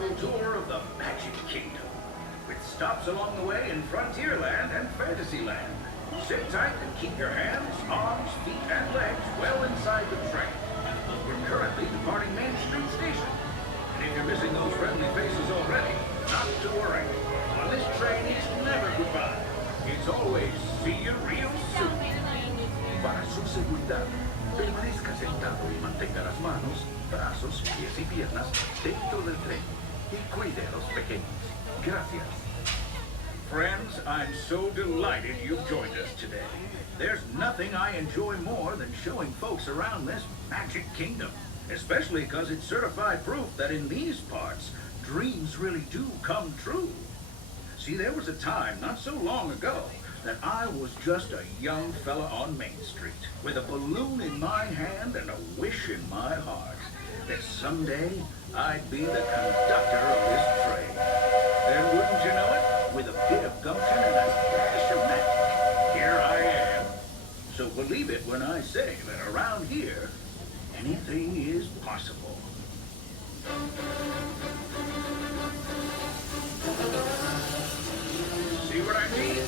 wonderful tour of the Magic Kingdom, with stops along the way in Frontierland and Fantasyland. Sit tight and keep your hands, arms, feet, and legs well inside the train. We're currently departing Main Street Station. And if you're missing those friendly faces already, not to worry. On this train, it's never goodbye. It's always see you real soon. Para su seguridad, permanezca sentado y mantenga las manos, brazos, pies y piernas dentro del tren. Y cuide a los pequeños. Gracias. Friends, I'm so delighted you've joined us today. There's nothing I enjoy more than showing folks around this Magic Kingdom, especially because it's certified proof that in these parts, dreams really do come true. See, there was a time not so long ago that I was just a young fella on Main Street with a balloon in my hand and a wish in my heart that someday I'd be the conductor of this train. Then wouldn't you know it, with a bit of gumption and a dash of magic, here I am. So believe it when I say that around here, anything is possible. See what I mean?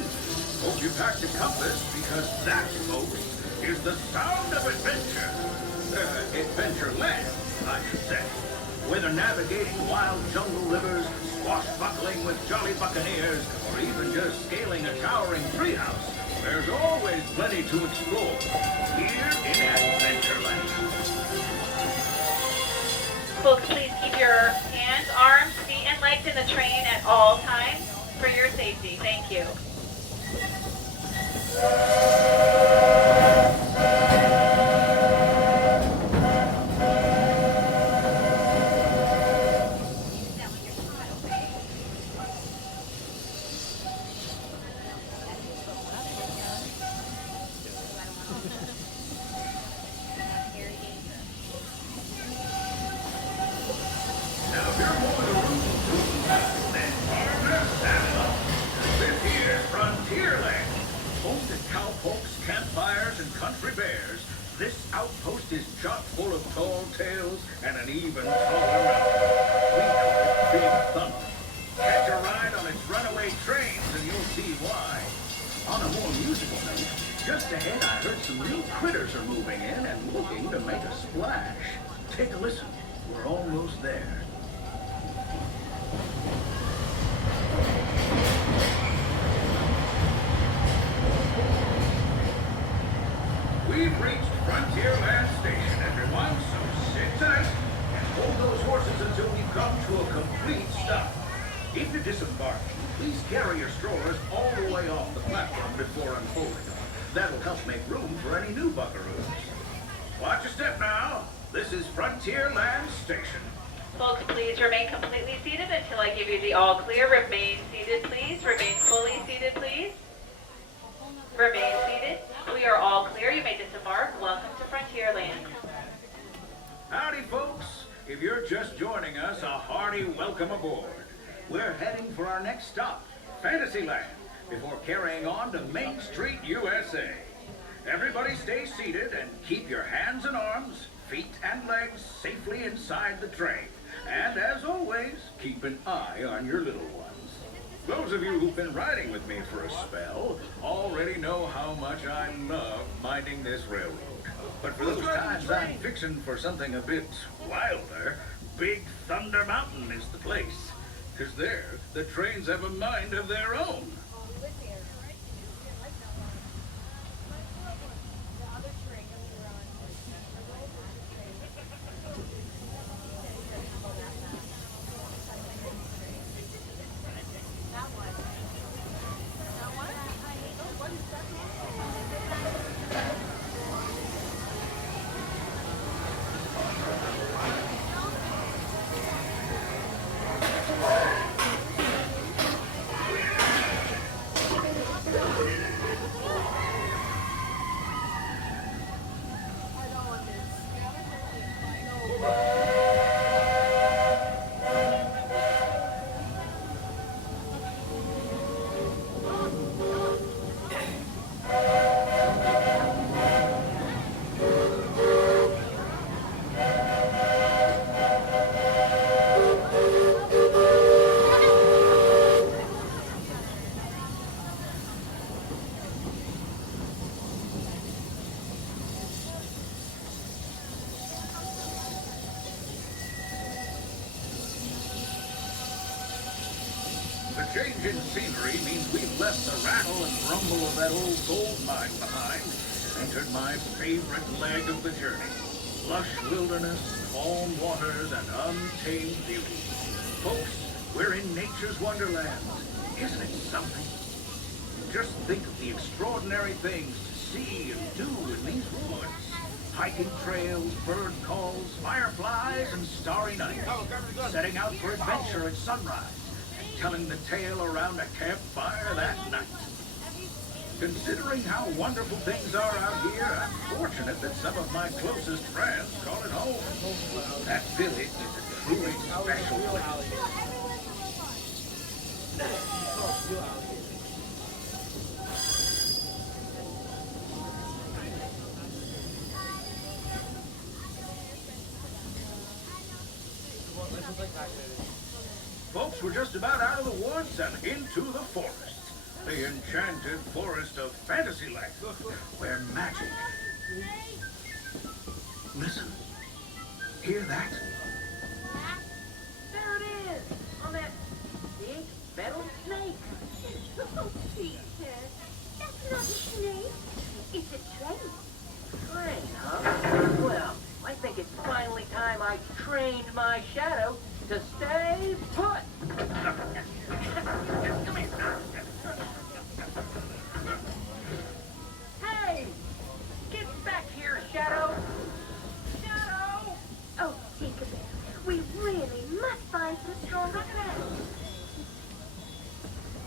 Hope you packed a compass, because that, folks, is the sound of adventure. Adventureland, I should say. Whether navigating wild jungle rivers, swashbuckling with jolly buccaneers, or even just scaling a towering treehouse, there's always plenty to explore here in Adventureland. Folks, please keep your hands, arms, feet, and legs in the train at all times for your safety. Thank you. Take a listen. We're almost there. We've reached Frontierland Station, everyone, so sit tight and hold those horses until we come to a complete stop. If you're disembarking, please carry your strollers all the way off the platform before unfolding them. That'll help make room for any new buckaroos. Watch your step now. This is Frontierland Station. Folks, please remain completely seated until I give you the all clear. Remain seated, please. Remain fully seated, please. Remain seated. We are all clear. You may disembark. Welcome to Frontierland. Howdy, folks. If you're just joining us, a hearty welcome aboard. We're heading for our next stop, Fantasyland, before carrying on to Main Street, USA. Everybody stay seated and keep your hands and arms, feet and legs safely inside the train. And as always, keep an eye on your little ones. Those of you who've been riding with me for a spell already know how much I love minding this railroad. But for those times I'm fixing for something a bit wilder, Big Thunder Mountain is the place. 'Cause there, the trains have a mind of their own. change in scenery means we've left the rattle and rumble of that old gold mine behind and entered my favorite leg of the journey. Lush wilderness, calm waters, and untamed beauty. Folks, we're in nature's wonderland. Isn't it something? Just think of the extraordinary things to see and do in these woods. Hiking trails, bird calls, fireflies, and starry nights. Setting out for adventure at sunrise and telling the tale around a campfire that night. Considering how wonderful things are out here, I'm fortunate that some of my closest friends call it home. That village is a truly special place. Folks, we're just about out of the woods and into the forest. The enchanted forest of Fantasyland, where magic... Listen. Hear that? There it is! On that big metal snake. Oh, Peter, that's not a snake. It's a train. Train, huh? Well, I think it's finally time I trained my shadow to stay put. Hey! Get back here, Shadow! Shadow! Oh, Tinkerbell, we really must find some stronger friends.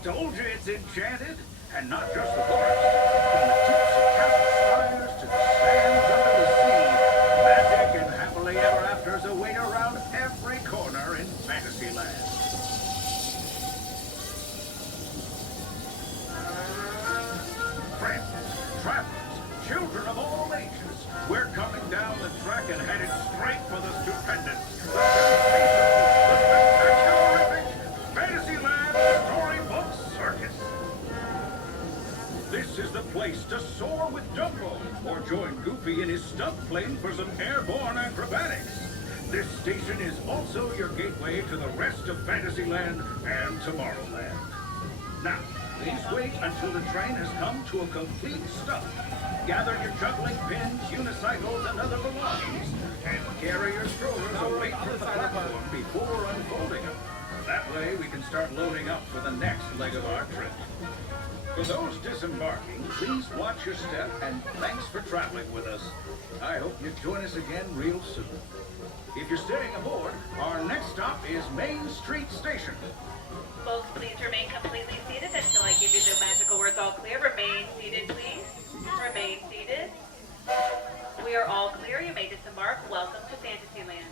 Told you it's enchanted, and not just the forest. From the tips of castle spires to the sands under the sea, magic and happily ever afters await around every corner in Fantasyland. Friends, travelers, children of all ages, we're coming down the track and headed straight for the stupendous, the sensational, the spectacular, Fantasyland Storybook Circus. This is the place to soar with Dumbo, or join Goofy in his stunt plane for some airborne acrobatics. This station is also your gateway to the rest of Fantasyland and Tomorrowland. Now, please wait until the train has come to a complete stop. Gather your juggling pins, unicycles, and other belongings, and carry your strollers away from the platform before unfolding them. That way we can start loading up for the next leg of our trip. For those disembarking, please watch your step, and thanks for traveling with us. I hope you join us again real soon. If you're staying aboard, our next stop is Main Street Station. Folks, please remain completely seated until I give you the magical words all clear. Remain seated, please. Remain seated. We are all clear. You may disembark. Welcome to Fantasyland.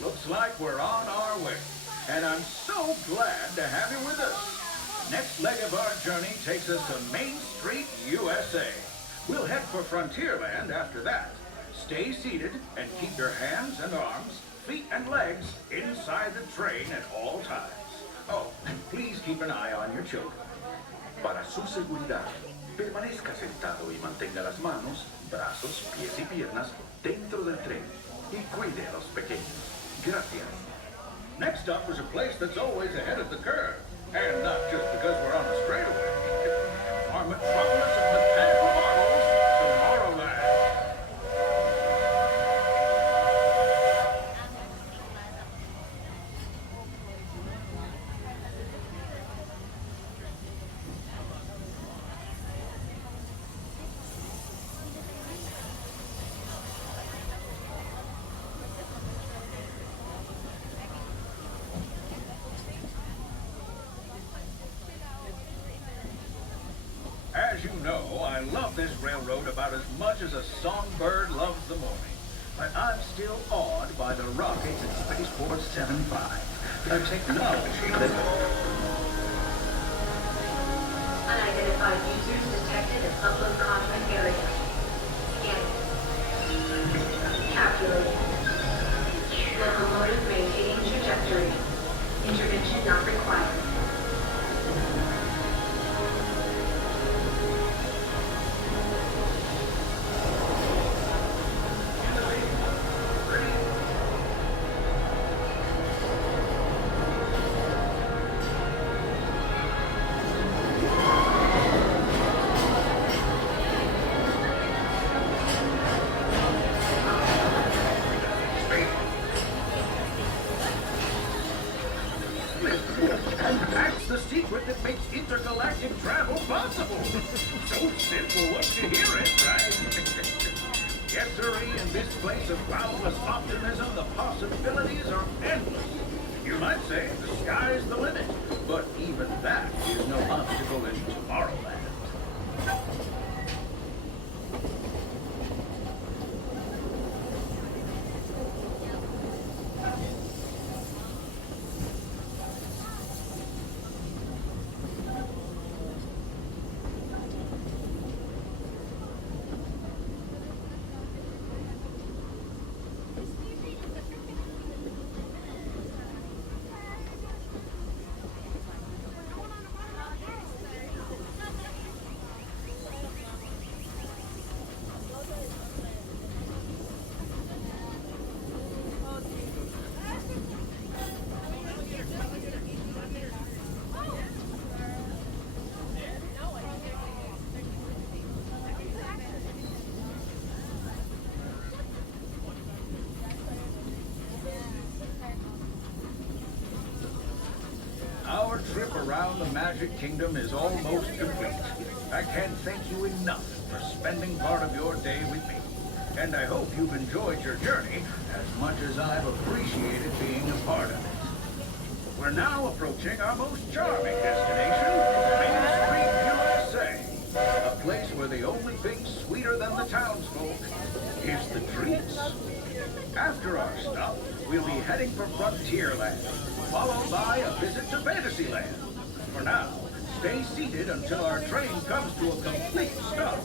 Looks like we're on our way, and I'm so glad to have you with us. Next leg of our journey takes us to Main Street, USA. We'll head for Frontierland after that. Stay seated and keep your hands and arms, feet and legs inside the train at all times. Oh, and please keep an eye on your children. Para su seguridad, permanezca sentado y mantenga las manos, brazos, pies y piernas dentro del tren y cuide a los pequeños. Gracias. Next up is a place that's always ahead of the curve, and not just because we're on a straightaway. Our metropolis of mechanical marvels, Tomorrowland. As you know, I love this railroad about as much as a songbird loves the morning. But I'm still awed by the rockets at Spaceport 75. The technology that... identified users detected as upload content area. Scanning. Calculating. Locomotive maintaining trajectory. Intervention not required. And that's the secret that makes intergalactic travel possible. So simple once you hear it, right? Yes, sirree, in this place of boundless optimism, the possibilities are endless. You might say the sky's the limit, but even that is no obstacle in Tomorrowland. Our trip around the Magic Kingdom is almost complete. I can't thank you enough for spending part of your day with me. And I hope you've enjoyed your journey as much as I've appreciated being a part of it. We're now approaching our most charming destination, Main Street, USA. A place where the only thing sweeter than the townsfolk is the treats. After our stop, we'll be heading for Frontierland, followed by a visit to Fantasyland. For now, stay seated until our train comes to a complete stop.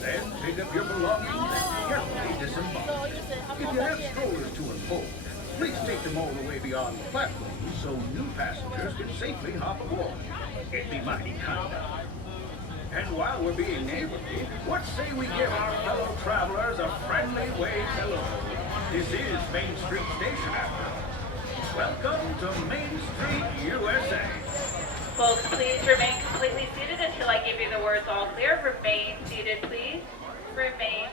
Then pick up your belongings and carefully disembark. If you have strollers to unfold, please take them all the way beyond the platform so new passengers can safely hop aboard. It'd be mighty kind of you. And while we're being neighborly, what say we give our fellow travelers a friendly wave hello? This is Main Street Station after all. Welcome to Main Street, USA. Folks, please remain completely seated until I give you the words all clear. Remain seated, please. Remain